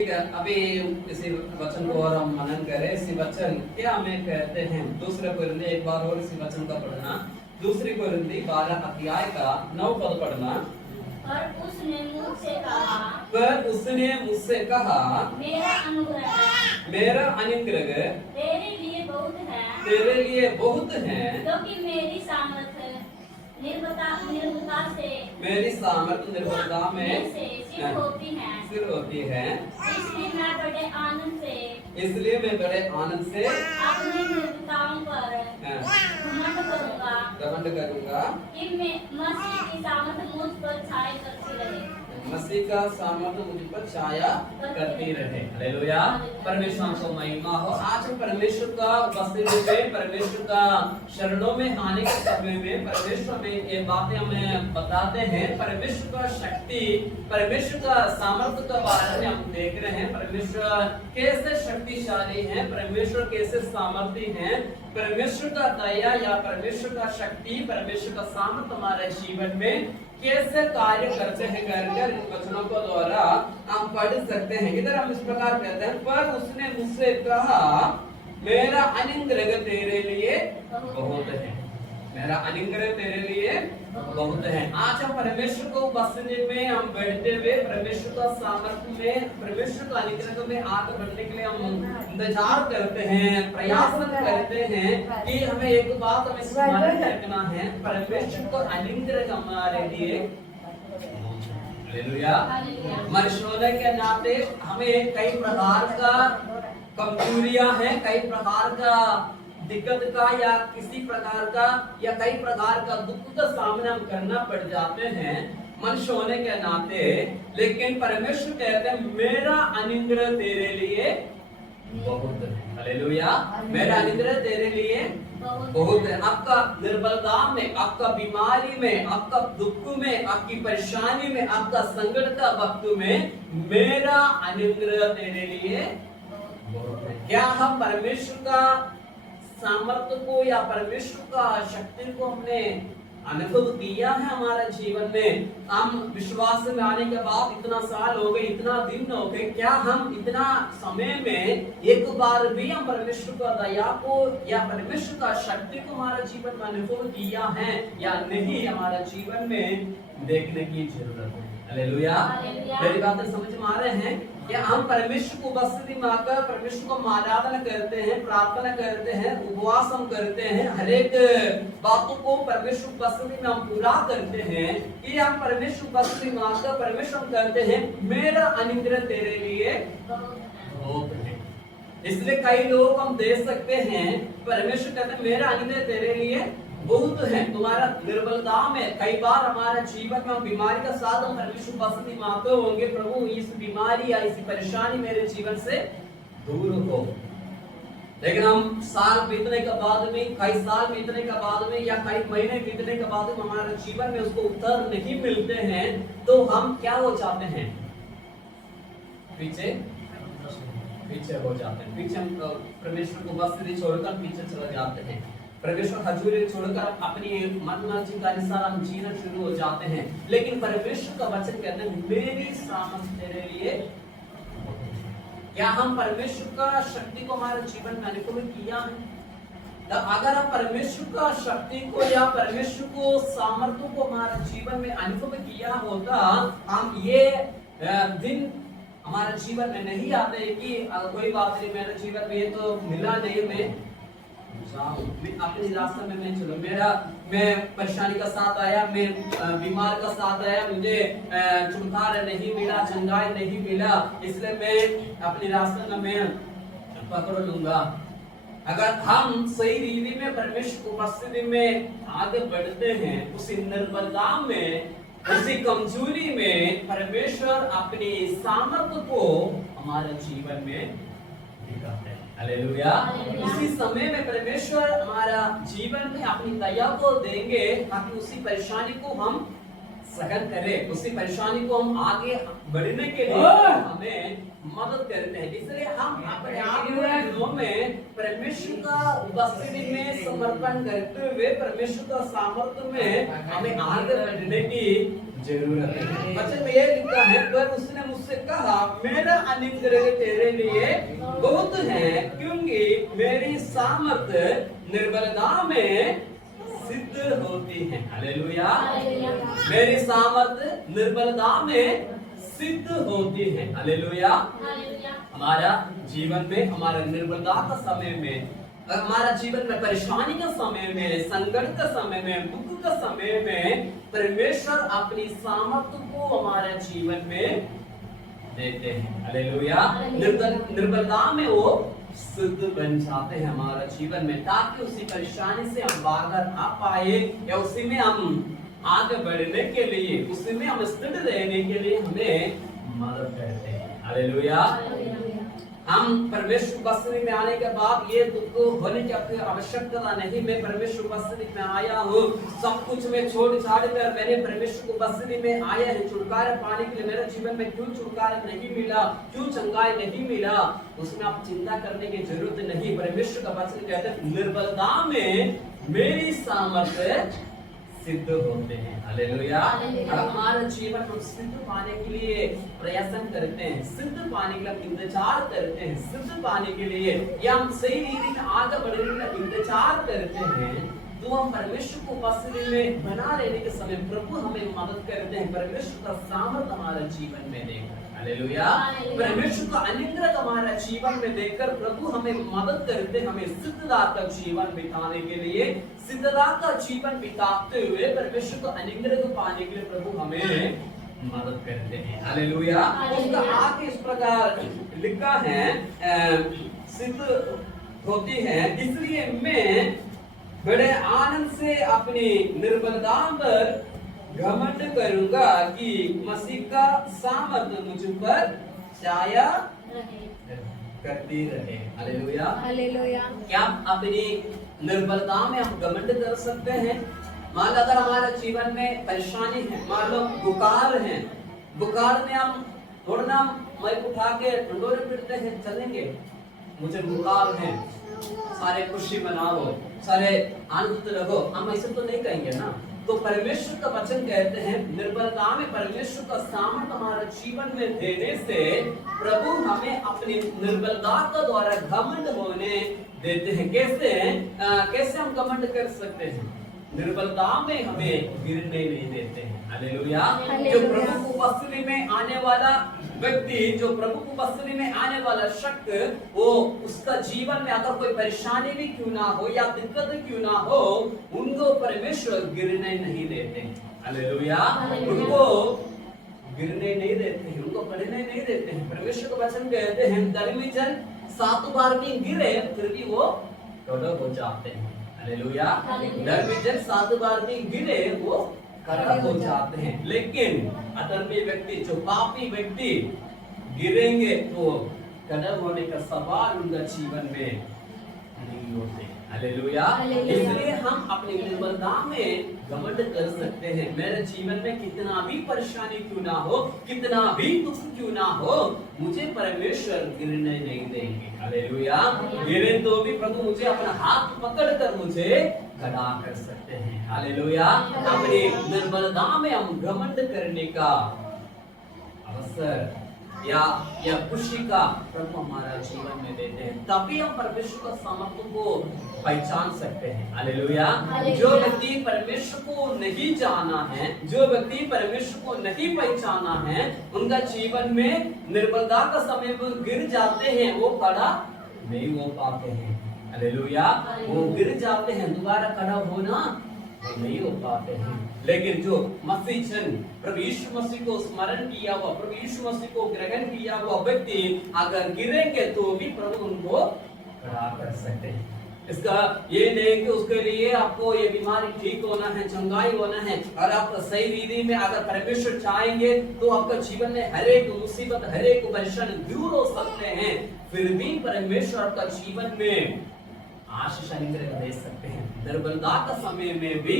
अभी इसी वचन को और हम मनन करें। इसी वचन क्या हमें कहते हैं, दूसरे कोरिन्थी एक बार और इसी वचन का पढ़ना, दूसरी कोरिन्थी 12 अध्याय का 9 पद पढ़ना। पर उसने मुझसे कहा, मेरा अनुग्रह तेरे लिए बहुत है, क्योंकि मेरी सामर्थ निर्बलता में सिर होती है। इसलिए मैं बड़े आनंद से अपनी निर्बलताओं पर घमंड करूंगा कि मसीह की सामर्थ मुझ पर छाया करती रहे। मसीह का सामर्थ्य मुझ पर छाया करती रहे। हालेलुया, परमेश्वर को महिमा हो। आज हम परमेश्वर का उपस्थिति में, परमेश्वर का शरणों में आने के समय में परमेश्वर में ये बातें हमें बताते हैं। परमेश्वर का शक्ति, परमेश्वर का सामर्थ्य के बारे में हम देख रहे हैं। परमेश्वर कैसे शक्तिशाली है, परमेश्वर कैसे सामर्थ्य है, परमेश्वर का दया या परमेश्वर का शक्ति, परमेश्वर का सामर्थ्य हमारे जीवन में कैसे कार्य करते हैं कर इन वचनों को द्वारा हम पढ़ सकते हैं। इधर हम इस प्रकार कहते हैं, पर उसने मुझसे कहा, मेरा अनुग्रह तेरे लिए बहुत है। मेरा अनुग्रह तेरे लिए बहुत है। आज हम परमेश्वर को उपस्थिति में हम बैठते हुए परमेश्वर का सामर्थ्य में, परमेश्वर का अनुग्रह में आगे बढ़ने के लिए हम इंतजार करते हैं, प्रयास करते हैं कि हमें एक बात हमें स्मरण रखना है, परमेश्वर का अनुग्रह हमारे लिए। हालेलुया, मनुष्य होने के नाते हमें कई प्रकार का कमजोरियां हैं, कई प्रकार का दिक्कत का या किसी प्रकार का या कई प्रकार का दुख का सामना करना पड़ जाते हैं मनुष्य होने के नाते। लेकिन परमेश्वर कहते हैं, मेरा अनुग्रह तेरे लिए बहुत है। हालेलुया, मेरा अनुग्रह तेरे लिए बहुत है। आपका निर्बलता में, आपका बीमारी में, आपका दुख में, आपकी परेशानी में, आपका संकट का वक्त में मेरा अनुग्रह तेरे लिए बहुत है। क्या हम परमेश्वर का सामर्थ्य को या परमेश्वर का शक्ति को हमने अनुभव किया है हमारे जीवन में? हम विश्वास में आने के बाद इतना साल हो गए, इतना दिन हो गए, क्या हम इतना समय में एक बार भी हम परमेश्वर का दया को या परमेश्वर का शक्ति को हमारे जीवन में अनुभव किया है या नहीं? हमारे जीवन में देखने की जरूरत है। हालेलुया, मेरी बातें समझ में आ रहे हैं? क्या हम परमेश्वर को उपस्थिति में आकर परमेश्वर को आराधना करते हैं, प्रार्थना करते हैं, उपवास हम करते हैं, हर एक बातों को परमेश्वर उपस्थिति में हम पूरा करते हैं कि हम परमेश्वर उपस्थिति में आकर परमेश्वर करते हैं, मेरा अनुग्रह तेरे लिए बहुत है। इसलिए कई लोग हम देख सकते हैं, परमेश्वर कहते हैं, मेरा अनुग्रह तेरे लिए बहुत है। तुम्हारा निर्बलता में कई बार हमारे जीवन में बीमारी का साथ हम परमेश्वर उपस्थिति में आते होंगे, प्रभु इस बीमारी या इस परेशानी मेरे जीवन से दूर हो। लेकिन हम साल बीतने के बाद में, कई साल बीतने के बाद में या कई महीने बीतने के बाद में हमारे जीवन में उसको उत्तर नहीं मिलते हैं, तो हम क्या हो जाते हैं? पीछे हो जाते हैं। पीछे हम परमेश्वर को उपस्थिति छोड़कर पीछे चले जाते हैं। परमेश्वर हजूरी छोड़कर अपनी मन मर्जी के अनुसार हम जीना शुरू हो जाते हैं। लेकिन परमेश्वर का वचन कहते हैं, मेरी सामर्थ्य तेरे लिए। क्या हम परमेश्वर का शक्ति को हमारे जीवन में अनुभव किया है? अगर हम परमेश्वर का शक्ति को या परमेश्वर को सामर्थ्य को हमारे जीवन में अनुभव किया होता, हम ये दिन हमारे जीवन में नहीं आते कि कोई बात नहीं, मेरे जीवन में ये तो मिला नहीं, मैं अपनी रास्ते में मैं चलो, मैं परेशानी का साथ आया, मैं बीमार का साथ आया, मुझे छुटकारा नहीं मिला, चंगाई नहीं मिला, इसलिए मैं अपने रास्ते में मैं पकड़ लूंगा। अगर हम सही रीति में परमेश्वर की उपस्थिति में आगे बढ़ते हैं, उसी निर्बलता में, उसी कमजोरी में परमेश्वर अपनी सामर्थ्य को हमारे जीवन में दिखाते हैं। हालेलुया, उसी समय में परमेश्वर हमारा जीवन में अपनी दया को देंगे ताकि उसी परेशानी को हम सहन करें, उसी परेशानी को हम आगे बढ़ने के लिए हमें मदद करते हैं। इसलिए हम अपने आप में परमेश्वर का उपस्थिति में समर्पण करते हुए परमेश्वर का सामर्थ्य में हमें आगे बढ़ने की जरूरत है। वचन में ये लिखा है, पर उसने मुझसे कहा, मेरा अनुग्रह तेरे लिए बहुत है, क्योंकि मेरी सामर्थ निर्बलता में सिद्ध होती है। हालेलुया। मेरी सामर्थ निर्बलता में सिद्ध होती है। हालेलुया। हमारा जीवन में, हमारा निर्बलता का समय में, हमारा जीवन में परेशानी का समय में, संकट का समय में, दुख का समय में परमेश्वर अपनी सामर्थ्य को हमारे जीवन में देते हैं। हालेलुया। निर्बलता में वो सिद्ध बन जाते हैं हमारा जीवन में, ताकि उसी परेशानी से हम बाहर आ पाए, या उसी में हम आगे बढ़ने के लिए, उसी में हम स्थिर रहने के लिए हमें मदद करते हैं। हालेलुया। हम परमेश्वर उपस्थिति में आने के बाद ये दुख होने की आवश्यकता नहीं। मैं परमेश्वर उपस्थिति में आया हूँ, सब कुछ मैं छोड़ छाड़ कर मैंने परमेश्वर उपस्थिति में आया है छुटकारा पाने के लिए। मेरे जीवन में क्यों छुटकारा नहीं मिला, क्यों चंगाई नहीं मिला, उसमें आप चिंता करने की जरूरत नहीं। परमेश्वर का वचन कहते हैं, निर्बलता में मेरी सामर्थ्य सिद्ध होते हैं। हालेलुया। हमारे जीवन को सिद्ध पाने के लिए प्रयासन करते हैं, सिद्ध पाने के लिए इंतजार करते हैं, सिद्ध पाने के लिए या हम सही रीति में आगे बढ़ने के लिए इंतजार करते हैं, तो हम परमेश्वर को उपस्थिति में बना रहने के समय प्रभु हमें मदद करते हैं। परमेश्वर का सामर्थ्य हमारे जीवन में देकर, हालेलुया, परमेश्वर का अनुग्रह हमारा जीवन में देकर प्रभु हमें मदद करते हैं, हमें सिद्धता का जीवन बिताने के लिए, सिद्धता का जीवन बिताते हुए परमेश्वर का अनुग्रह को पाने के लिए प्रभु हमें मदद करते हैं। हालेलुया। उसका आगे इस प्रकार लिखा है, सिद्ध होती है, इसलिए मैं बड़े आनंद से अपनी निर्बलता पर घमंड करूंगा कि मसीह का सामर्थ्य मुझ पर छाया करती रहे। हालेलुया। हालेलुया। क्या अपनी निर्बलता में हम घमंड कर सकते हैं? मान लो अगर हमारे जीवन में परेशानी है, मान लो बुखार है, बुखार में हम थोड़ा माइक उठा के ढंडोरे फिरते हैं, चलेंगे मुझे बुखार है, सारे खुशी मनाओ, सारे आनंद रहो, हम ऐसे तो नहीं कहेंगे ना। तो परमेश्वर का वचन कहते हैं, निर्बलता में परमेश्वर का सामर्थ्य हमारे जीवन में देने से प्रभु हमें अपनी निर्बलता का द्वारा घमंड होने देते हैं। कैसे हम घमंड कर सकते हैं? निर्बलता में हमें गिरने नहीं देते हैं। हालेलुया। जो प्रभु की उपस्थिति में आने वाला व्यक्ति, जो प्रभु की उपस्थिति में आने वाला शख्स, वो उसका जीवन में अगर कोई परेशानी भी क्यों ना हो या दिक्कत क्यों ना हो, उनको परमेश्वर गिरने नहीं देते। हालेलुया। उनको गिरने नहीं देते हैं, उनको पढ़ने नहीं देते हैं। परमेश्वर का वचन कहते हैं, धर्मी जन 7 बार भी गिरे फिर भी वो खड़ा हो जाते हैं। हालेलुया। धर्मी जन 7 बार भी गिरे वो खड़ा हो जाते हैं, लेकिन अधर्मी व्यक्ति, जो पापी व्यक्ति गिरेंगे तो खड़ा होने का सवाल उनका जीवन में नहीं होते। हालेलुया। इसलिए हम अपनी निर्बलता में घमंड कर सकते हैं। मेरे जीवन में कितना भी परेशानी क्यों ना हो, कितना भी दुख क्यों ना हो, मुझे परमेश्वर गिरने नहीं देंगे। हालेलुया। गिरे तो भी प्रभु मुझे अपना हाथ पकड़ कर मुझे खड़ा कर सकते हैं। हालेलुया। अपनी निर्बलता में हम घमंड करने का अवसर या खुशी का प्रभु हमारा जीवन में देते हैं, तभी हम परमेश्वर का सामर्थ्य को पहचान सकते हैं। हालेलुया। जो व्यक्ति परमेश्वर को नहीं जाना है, जो व्यक्ति परमेश्वर को नहीं पहचाना है, उनका जीवन में निर्बलता का समय में गिर जाते हैं, वो खड़ा नहीं हो पाते हैं। हालेलुया। वो गिर जाते हैं, दोबारा खड़ा होना नहीं हो पाते हैं। लेकिन जो मसीह जन, प्रभु यीशु मसीह को स्मरण किया हुआ, प्रभु यीशु मसीह को ग्रहण किया हुआ व्यक्ति अगर गिरेंगे तो भी प्रभु उनको खड़ा कर सकते हैं। इसका ये नहीं कि उसके लिए आपको ये बीमारी ठीक होना है, चंगाई होना है, और आप सही रीति में अगर परमेश्वर चाहेंगे तो आपका जीवन में हर एक मुसीबत, हर एक परेशानी दूर हो सकते हैं, फिर भी परमेश्वर आपका जीवन में आशीष अनुग्रह दे सकते हैं। निर्बलता का समय में भी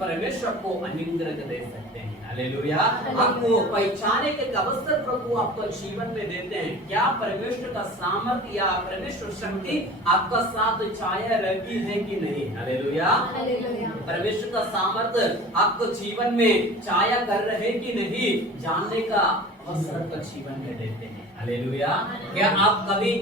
परमेश्वर को अनुग्रह दे सकते हैं। हालेलुया। आपको पहचाने के अवसर प्रभु आपको जीवन में देते हैं। क्या परमेश्वर का सामर्थ्य या परमेश्वर शक्ति आपका साथ छाया रहती है कि नहीं? हालेलुया। परमेश्वर का सामर्थ्य आपको जीवन में छाया कर रहे कि नहीं, जानने का अवसर आपको जीवन में देते हैं। हालेलुया। क्या आप कभी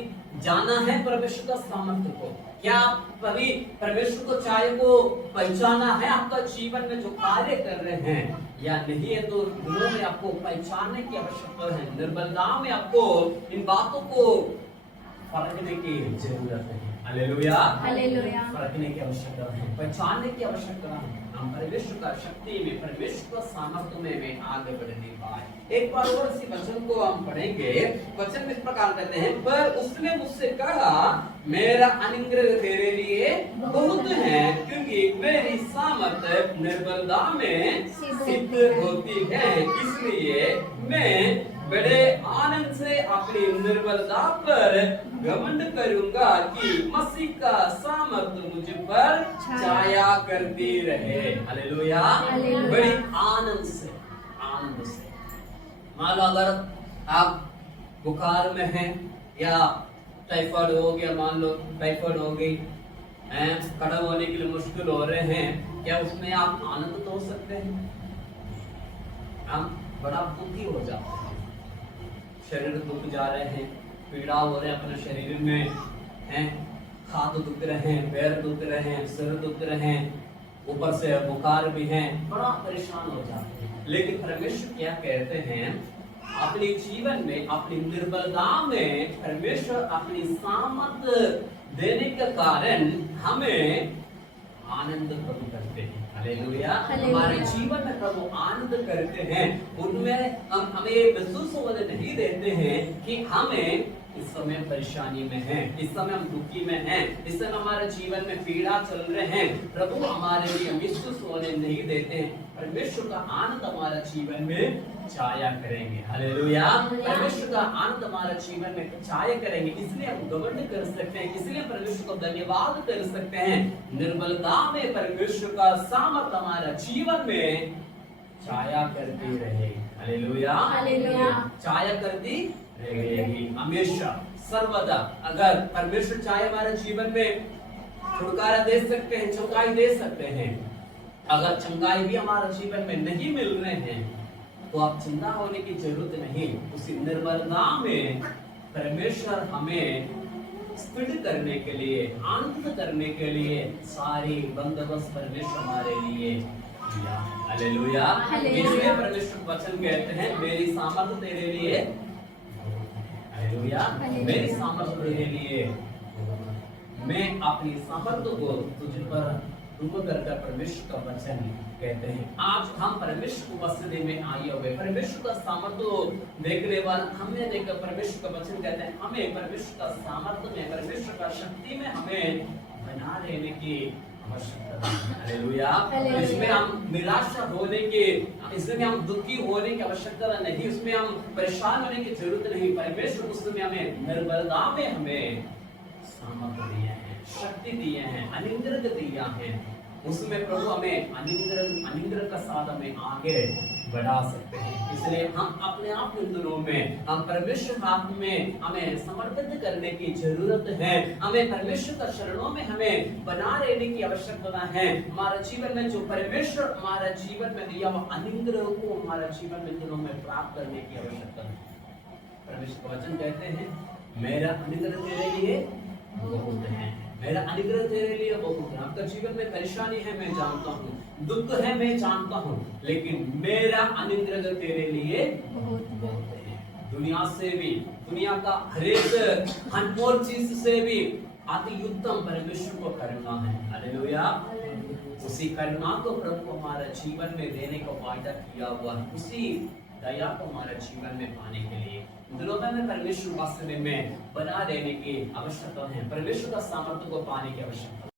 जाना है परमेश्वर का सामर्थ्य को? क्या आप कभी परमेश्वर को छाया को पहचाना है आपका जीवन में जो कार्य कर रहे हैं या नहीं है? तो दिनों में आपको पहचानने की आवश्यकता है। निर्बलता में आपको इन बातों को परखने की जरूरत है। हालेलुया। परखने की आवश्यकता है, पहचानने की आवश्यकता है। हम परमेश्वर का शक्ति में, परमेश्वर का सामर्थ्य में आगे बढ़ने पाए। एक बार और इसी वचन को हम पढ़ेंगे। वचन इस प्रकार कहते हैं, पर उसने मुझसे कहा, मेरा अनुग्रह तेरे लिए बहुत है, क्योंकि मेरी सामर्थ्य निर्बलता में सिद्ध होती है। इसलिए मैं बड़े आनंद से अपनी निर्बलता पर घमंड करूंगा कि मसीह का सामर्थ्य मुझ पर छाया करती रहे। हालेलुया। बड़ी आनंद से, आनंद से। मान लो अगर आप बुखार में हैं या टाइफाइड हो गया, मान लो टाइफाइड हो गई, खड़ा होने के लिए मुश्किल हो रहे हैं, क्या उसमें आप आनंद तो हो सकते हैं? हम बड़ा दुखी हो जाते हैं, शरीर दुख जा रहे हैं, पीड़ा हो रहे हैं अपने शरीर में, हैं हाथ दुख रहे हैं, पैर दुख रहे हैं, सिर दुख रहे हैं, ऊपर से बुखार भी है, बड़ा परेशान हो जाते हैं। लेकिन परमेश्वर क्या कहते हैं? अपने जीवन में, अपनी निर्बलता में परमेश्वर अपनी सामर्थ्य देने के कारण हमें आनंद प्रभु करते हैं। हालेलुया। हमारे जीवन में प्रभु आनंद करते हैं। उनमें हम हमें महसूस होने नहीं देते हैं कि हमें इस समय परेशानी में हैं, इस समय हम दुखी में हैं, इस समय हमारे जीवन में पीड़ा चल रहे हैं। प्रभु हमारे लिए महसूस होने नहीं देते हैं। परमेश्वर का आनंद हमारा जीवन में छाया करेंगे। हालेलुया। परमेश्वर का आनंद हमारा जीवन में छाया करेंगे, इसलिए हम गवर्न कर सकते हैं, इसलिए परमेश्वर को धन्यवाद कर सकते हैं। निर्बलता में परमेश्वर का सामर्थ्य हमारा जीवन में छाया करती रहे। हालेलुया। छाया करती रहेगी हमेशा, सर्वदा। अगर परमेश्वर चाहे हमारे जीवन में छुटकारा दे सकते हैं, चंगाई दे सकते हैं। अगर चंगाई भी हमारे जीवन में नहीं मिल रहे हैं तो आप चिंता होने की जरूरत नहीं। उसी निर्बलता में परमेश्वर हमें स्थिर करने के लिए, आनंद करने के लिए सारी बंदोबस्त परमेश्वर हमारे लिए किया। हालेलुया। इसलिए परमेश्वर वचन कहते हैं, मेरी सामर्थ्य तेरे लिए, हालेलुया, मेरी सामर्थ्य तेरे लिए, मैं अपनी सामर्थ्य को तुझ पर करके परमेश्वर का वचन कहते हैं। आज हम परमेश्वर को उपस्थिति में आए हुए, परमेश्वर का सामर्थ्य देखने वाला हमने देखकर परमेश्वर का वचन कहते हैं, हमें परमेश्वर का सामर्थ्य में, परमेश्वर का शक्ति में हमें बना रहने की आवश्यकता है। हालेलुया। इसमें हम निराशा होने के, इसमें हम दुखी होने की आवश्यकता नहीं, उसमें हम परेशान होने की जरूरत नहीं। परमेश्वर उसमें हमें निर्बलता में हमें सामर्थ्य दिए हैं, शक्ति दिए हैं, अनुग्रह दिया है। उसमें प्रभु हमें अनुग्रह का साथ हमें आगे बढ़ा सकते हैं। इसलिए हम अपने आप इन दिनों में हम परमेश्वर हाथ में हमें समर्पित करने की जरूरत है। हमें परमेश्वर का शरणों में हमें बना रहने की आवश्यकता है। हमारे जीवन में जो परमेश्वर हमारे जीवन में दिया हुआ अनुग्रह को हमारे जीवन में दिनों में प्राप्त करने की आवश्यकता है। परमेश्वर का वचन कहते हैं, मेरा अनुग्रह तेरे लिए बहुत है, मेरा अनुग्रह तेरे लिए बहुत है। आपका जीवन में परेशानी है, मैं जानता हूँ, दुख है, मैं जानता हूँ, लेकिन मेरा अनुग्रह तेरे लिए बहुत है। दुनिया से भी, दुनिया का हर एक अनमोल चीज से भी अति उत्तम परमेश्वर को करुणा है। हालेलुया। उसी करुणा को प्रभु हमारे जीवन में देने का वायदा किया हुआ है, उसी दया को हमारे जीवन में पाने के लिए दिनों में परमेश्वर वास्तव में बना रहने की आवश्यकता है, परमेश्वर का सामर्थ्य को पाने की आवश्यकता है।